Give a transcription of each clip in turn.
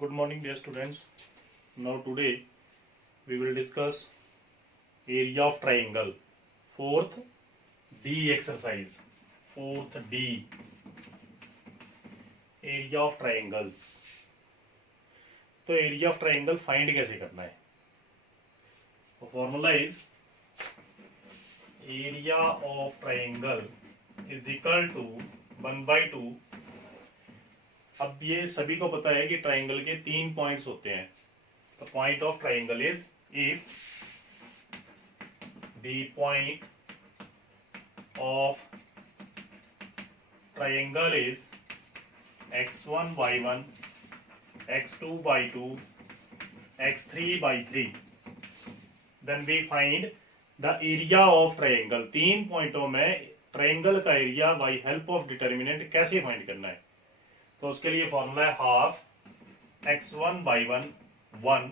Good morning, dear students. Now today we will discuss area of triangle. Fourth D exercise. Fourth D. Area of triangles. तो area of triangle find कैसे करना है? तो formula is area of triangle is equal to 1/2. अब ये सभी को पता है कि ट्राइंगल के 3 पॉइंट्स होते हैं. The point of triangle is if the point of triangle is x1/1 x2/2 x3/3 then we find the area of triangle. 3 पॉइंटों में ट्राइंगल का area by help of determinant कैसे फाइंड करना है? तो उसके लिए फॉर्मूला है half x1/1 1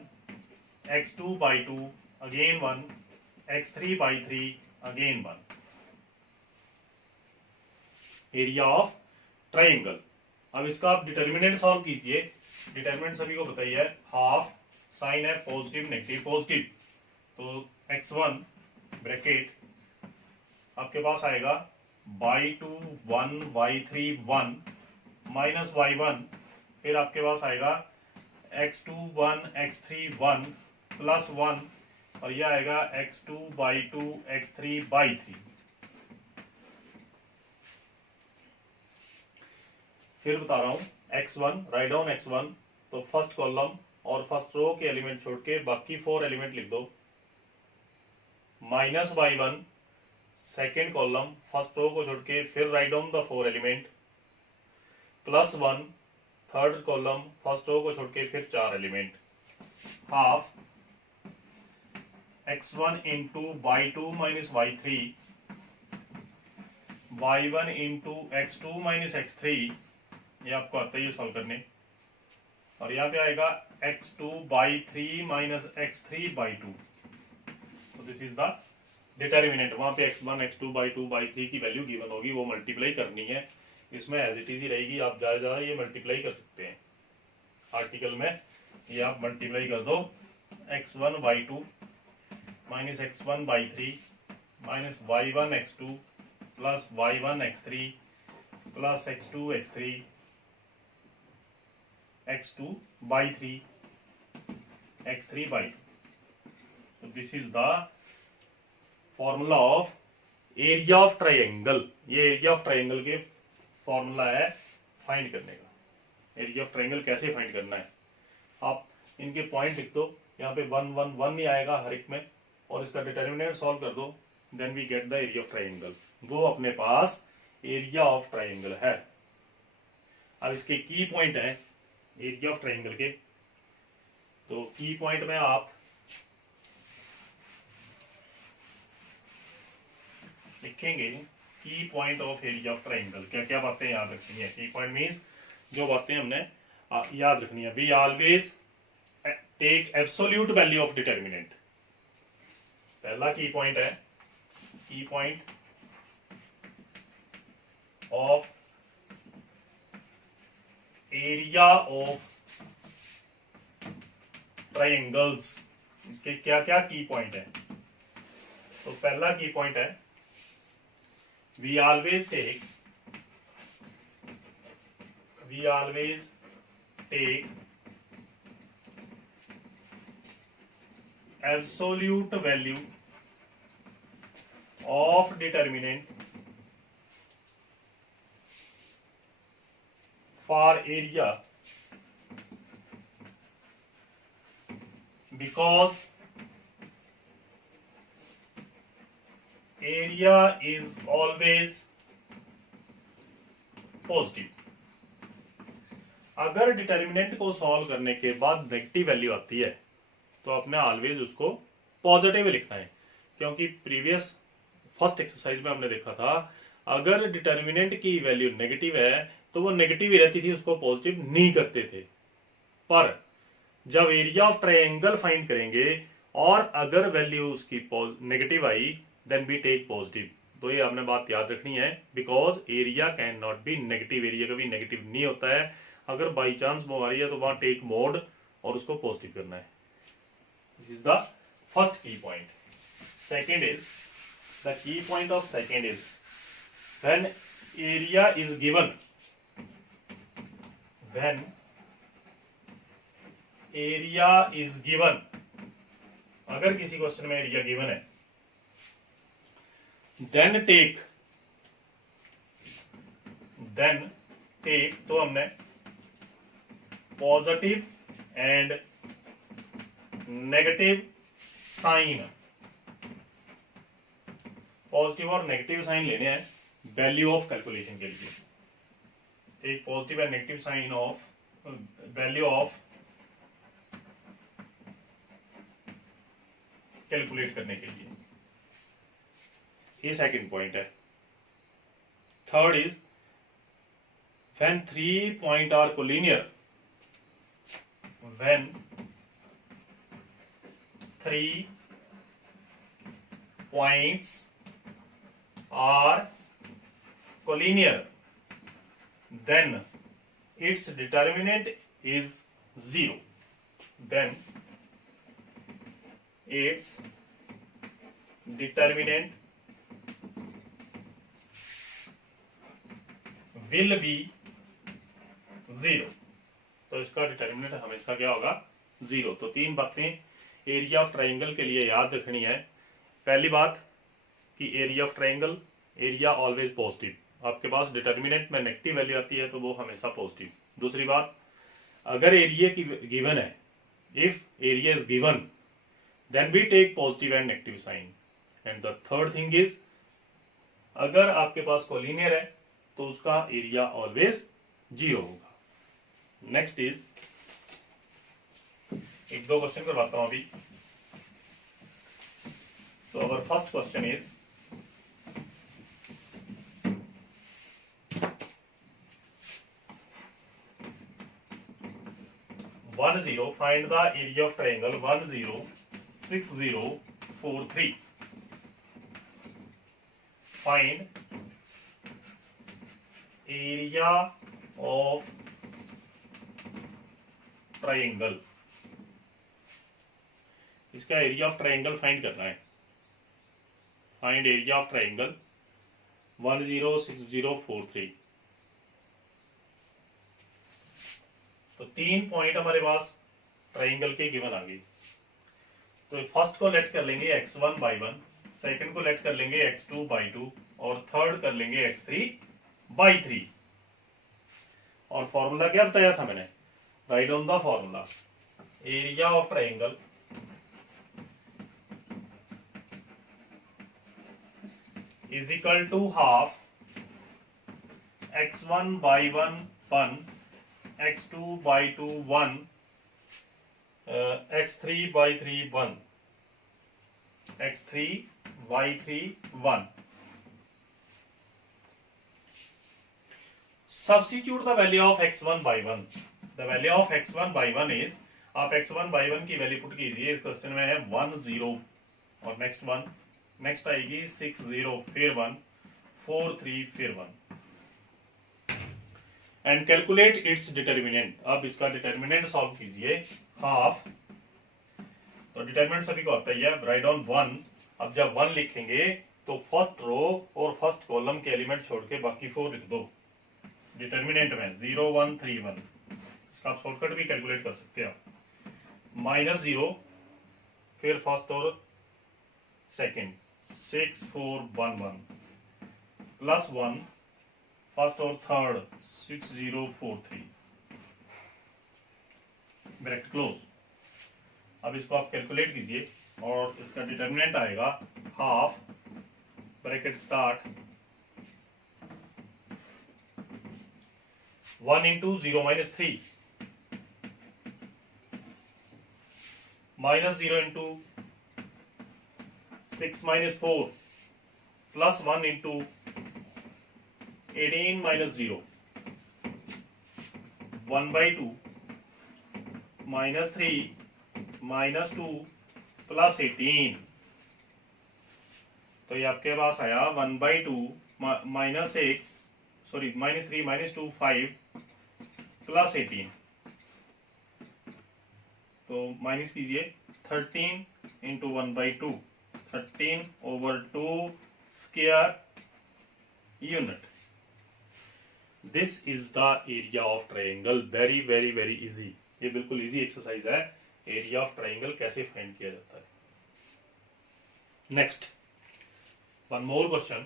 x2/2 again 1 x3/3 again 1. Area of triangle. अब इसका आप डिटर्मिनेंट सॉल्व कीजिए. डिटर्मिनेंट सभी को बताइए. हाफ साइन है पॉजिटिव नेगेटिव पॉजिटिव, तो x1 ब्रैकेट आपके पास आएगा y2 1 y3 1 माइनस y1, फिर आपके पास आएगा x2 1 x3 1 प्लस 1 और यह आएगा x2/2 x3/3. फिर बता रहा हूं x1 राइट डाउन x1. तो फर्स्ट कॉलम और फर्स्ट रो के एलिमेंट छोड़ के बाकी 4 एलिमेंट लिख दो. Minus y1 second column first row को छोड़ के फिर write down the 4 element plus 1 third column first row को छोड़ के फिर 4 element. Half x1 into y2 minus y3 y1 into x2 minus x3. ये आपको आता है ये सॉल्व करने. और यहाँ पे आएगा x2/3 माइनस x3/2. तो दिस इज द डिटर्मिनेंट. वहां पे x1 x2/2/3 की वैल्यू गिवन होगी, वो मल्टीप्लाई करनी है. इसमें एज इट इज ही रहेगी. आप ज्यादा ये मल्टीप्लाई कर सकते हैं आर्टिकल में. ये आप मल्टीप्लाई कर दो. x1/2 minus x1/3 minus y1 x2 plus y1 x3 plus x2 x3 x2/3 x3/2. So this is the formula of area of triangle. ये एरिया ऑफ ट्राइंगल के फॉर्मूला है फाइंड करने का. एरिया ऑफ ट्राइंगल कैसे find करना है? आप इनके पॉइंट लिख दो. यहाँ पे 1 1 1 ही आएगा हर एक में, और इसका डिटर्मिनेंट सॉल्व कर दो. Then we get the area of triangle. वो अपने पास एरिया ऑफ ट्राइंगल है. अब इसके की पॉइंट है एरिया ऑफ ट्राइंगल के. तो की पॉइंट में आप लिखेंगे की point of area of triangle. क्या क्या बातें याद रखनी है? की पॉइंट मीन्स जो बातें हमने याद रखनी है. We always take absolute value of determinant. पहला की पॉइंट है key point of area of triangles. इसके क्या क्या की पॉइंट है? तो पहला की पॉइंट है we always take absolute value of determinant for area because area is always positive. अगर डिटर्मिनेंट को सॉल्व करने के बाद नेगेटिव वैल्यू आती है तो आपने ऑलवेज उसको पॉजिटिव लिखना है. क्योंकि प्रीवियस फर्स्ट एक्सरसाइज में हमने देखा था अगर डिटर्मिनेंट की वैल्यू नेगेटिव है तो वो नेगेटिव ही रहती थी, उसको पॉजिटिव नहीं करते थे. पर जब एरिया ऑफ ट्रायंगल फाइंड करेंगे और अगर वैल्यू उसकी नेगेटिव आई देन वी टेक पॉजिटिव. तो ये आपने बात याद रखनी है because area can not be negative. Area कभी नेगेटिव नहीं होता है. अगर बाई चांस वो आ रही है तो वहां टेक मोड और उसको पॉजिटिव करना है। This is the first key point. Second is the key point of second is when area is given, when area is given, अगर किसी क्वेश्चन में एरिया गिवन है, देन टेक तो हमने positive and negative sign, positive और negative sign लेने हैं value of calculation के लिए। Take positive and negative sign of value of calculate करने के लिए, ये सेकंड पॉइंट है। Third is when 3 points are collinear, when 3 points are collinear, then its determinant is 0. Then its determinant will be 0। तो इसका determinant हमेशा क्या होगा? 0। तो तीन बातें एरिया ऑफ ट्राइंगल के लिए याद रखनी है। पहली बात कि area of triangle, area always positive. आपके पास डिटर्मिनेंट में नेगेटिव वैल्यू आती है तो वो हमेशा पॉजिटिव। दूसरी बात, अगर एरिया की गिवन है, if area is given then we take positive and negative sign. And the third thing is, अगर आपके पास कोलिनियर है तो उसका एरिया ऑलवेज 0 होगा। नेक्स्ट इज, एक दो क्वेश्चन करवाता हूं अभी। So our first question is, find the area of triangle 106043। find area of triangle. इसका एरिया ऑफ ट्राइंगल फाइंड करना है। Find area of triangle 106043। तो 3 पॉइंट हमारे पास ट्राइंगल के गिवन आ गई। तो फर्स्ट को लेट कर लेंगे x1 by 1, सेकंड को लेट कर लेंगे x2 by 2 और थर्ड कर लेंगे x3 by 3। और फॉर्मूला क्या बताया था मैंने? Write on the formula, area of triangle is equal to half x1 by 1 1, x2 by 2 1, x3 by 3 1, x3 by 3 1। Substitute the value of x1 by 1। The value of x1 by 1 is, आप x1 by 1 की value put कीजिए। इस question में है 1 0 और next 1, next आएगी 6 0 फिर 1 4 3 फिर 1 एंड कैलकुलेट इट्स डिटर्मिनेंट। अब इसका डिटर्मिनेंट सॉल्व कीजिए। हाफ, तो डिटर्मिनेंट सभी को आता ही है, राइट ऑन 1। अब जब 1 लिखेंगे तो फर्स्ट रो और फर्स्ट कॉलम के एलिमेंट छोड़ के बाकी 4 लिख दो डिटर्मिनेंट में, 0 1 3 1। इसका आप शॉर्टकट भी कैलकुलेट कर सकते हैं। -0 फिर फर्स्ट और सेकंड 6 4 1 1 +1 फर्स्ट और थर्ड 6 0 4 3 ब्रैकेट क्लोज। अब इसको आप कैलकुलेट कीजिए और इसका डिटर्मिनेंट आएगा half bracket start 1 into 0 minus 3 minus 0 into 6 minus 4 plus 1 into 18 minus 0 1 by 2 minus 3 minus 2 plus 18। तो ये आपके पास आया 1 by 2 minus 6 sorry minus 3 minus 2 5 plus 18, तो माइनस कीजिए 13 into 1/2, 13/2 square unit. This is the area of triangle. Very very very easy, ये बिल्कुल easy exercise है। Area of triangle कैसे फाइंड किया जाता है। Next, one more question,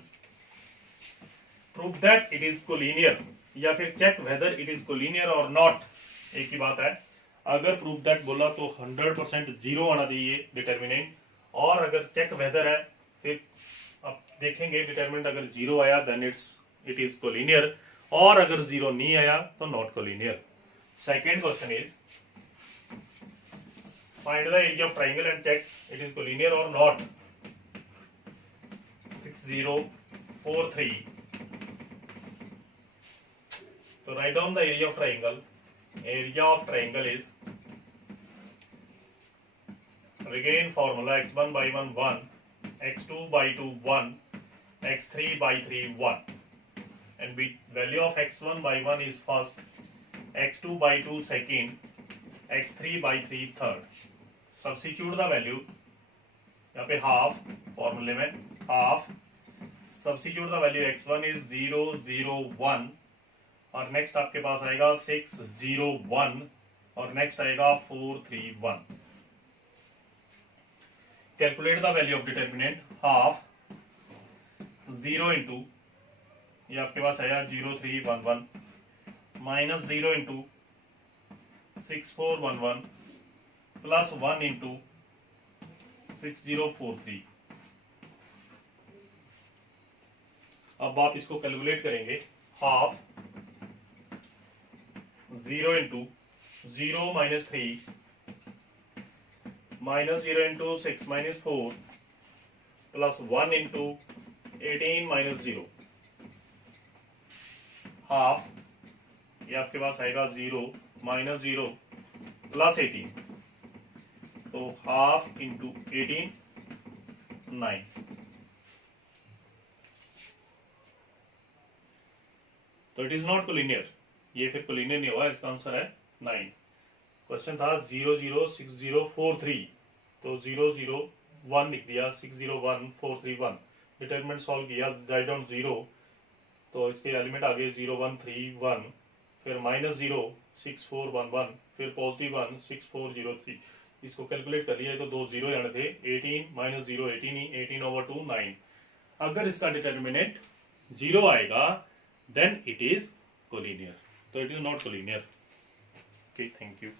prove that it is collinear, या फिर check whether it is collinear or not. एक ही बात है, अगर प्रूव दैट बोला तो 100% जीरो आना चाहिए डिटर्मिनेंट, और अगर चेक वेदर है फिर अब देखेंगे डिटर्मिनेंट अगर जीरो आया देन इट इज कोलिनियर, और अगर जीरो नहीं आया तो not collinear. Second question is find the area of triangle and check it is collinear or not. 6043, तो write down the area of triangle. Area of triangle is, again formula, x1/1 1, x2/2 1, x3/3 1, and value of x1/1 is first, x2/2 second, x3/3 third. Substitute the value, यहाँ पे half, फॉर्मूले में half, substitute the value x1 is 0 0 1, और next आपके पास आएगा 6 0 1, और next आएगा 4 3 1। Calculate the value of determinant, half 0 into, ये आपके पास आया 0 3 1 1, माइनस 0 इंटू 6 4 1 1, प्लस 1 इंटू 6 0 4 3। अब आप इसको कैलकुलेट करेंगे, half 0 into 0 minus 3, minus 0 into 6 minus 4, plus 1 into 18 minus 0, half, ये आपके पास आएगा 0 माइनस 0 प्लस 18, तो हाफ इंटू 18 9। तो इट इज नॉट कोलिनियर, ये फिर कोलिनियर नहीं हुआ, इसका आंसर है 9। क्वेश्चन था 0 0 6 0 4 3, तो 0 0 1 लिख दिया, 6 0 1 4 3 1, डिटरमिनेंट सॉल्व किया, राइट डाउन 0, तो इसके एलिमेंट आ गए 0 1 3 1, फिर माइनस 0 6 4 1 1, फिर पॉजिटिव 1 6 4 0 3। इसको कैलकुलेट कर लिया तो 2 0 आने थे, 18 माइनस 0 18 ही, 18/2 9। अगर इसका डिटर्मिनेंट 0 आएगा then it is collinear, so it is not collinear. Okay, thank you.